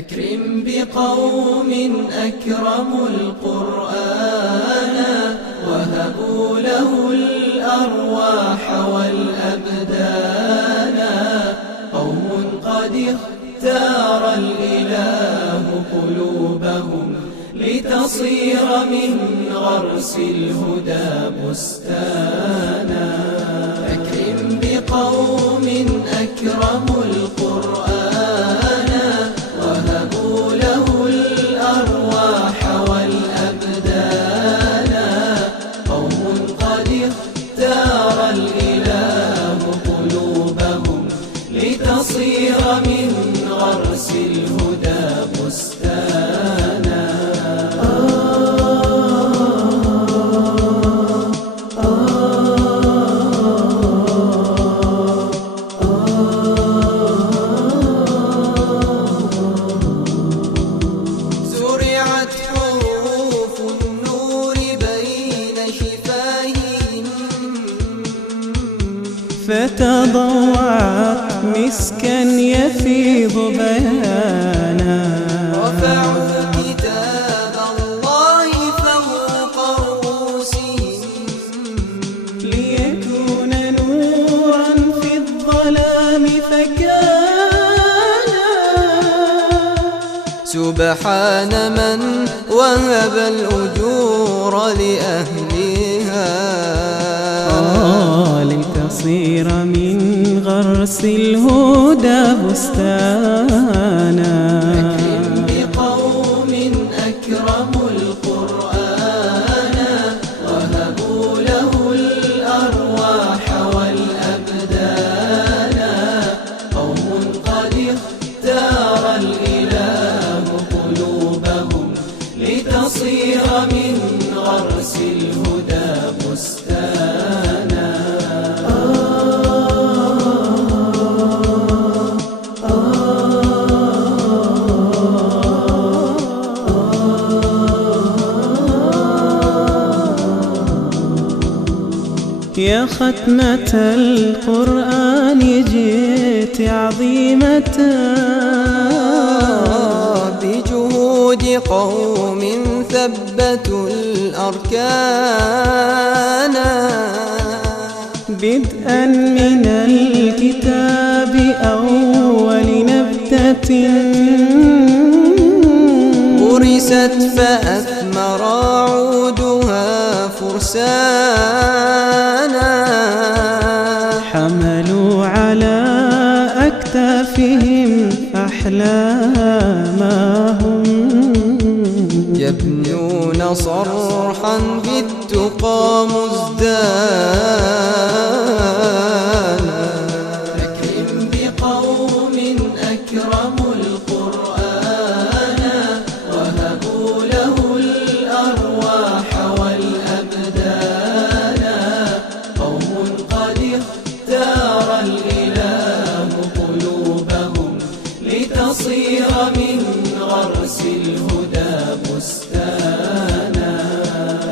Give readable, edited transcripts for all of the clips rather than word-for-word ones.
أكرم بقوم أكرموا القرآن وهبوا له الأرواح والأبدان. قوم قد اختار الإله قلوبهم لتصير من غرس الهدى بستانا. أكرم بقوم أكرموا القرآن وهبوا له الأرواح والأبدان. قوم قد اختار الإله قلوبهم لتصير من غرس الهدى بستانا. زرعت حروف النور بين شفاههم فتضوعت مسكا يفيض بيانا. رفعوا كتاب الله فوق رؤوسهم ليكون نورا في الظلام فكانا. سبحان من وهب الأجور لأهلها لتصير من غرس الهدى بستانا. أكرم بقوم أكرموا القرآن وهبوا له الأرواح والأبدان. قوم قد اختار الإله قلوبهم لتصير من غرس الهدى بستانا. يا ختمة القرآن جئت عظيمة بجهود قوم ثبتوا الأركان. بدءا من الكتاب أول نبتة غرست فأثمر عودها فرسانا. حملوا على أكتافهم أحلامهم يبنون صرحا بالتقى مزدانا. أكرم بقوم أكرموا القرآن وهبوا له الأرواح والأبدان. قوم قد اختار الإله قلوبهم لتصير من غرس الهدى بستانا.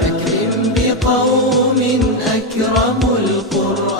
أكرم بقوم أكرموا القرآن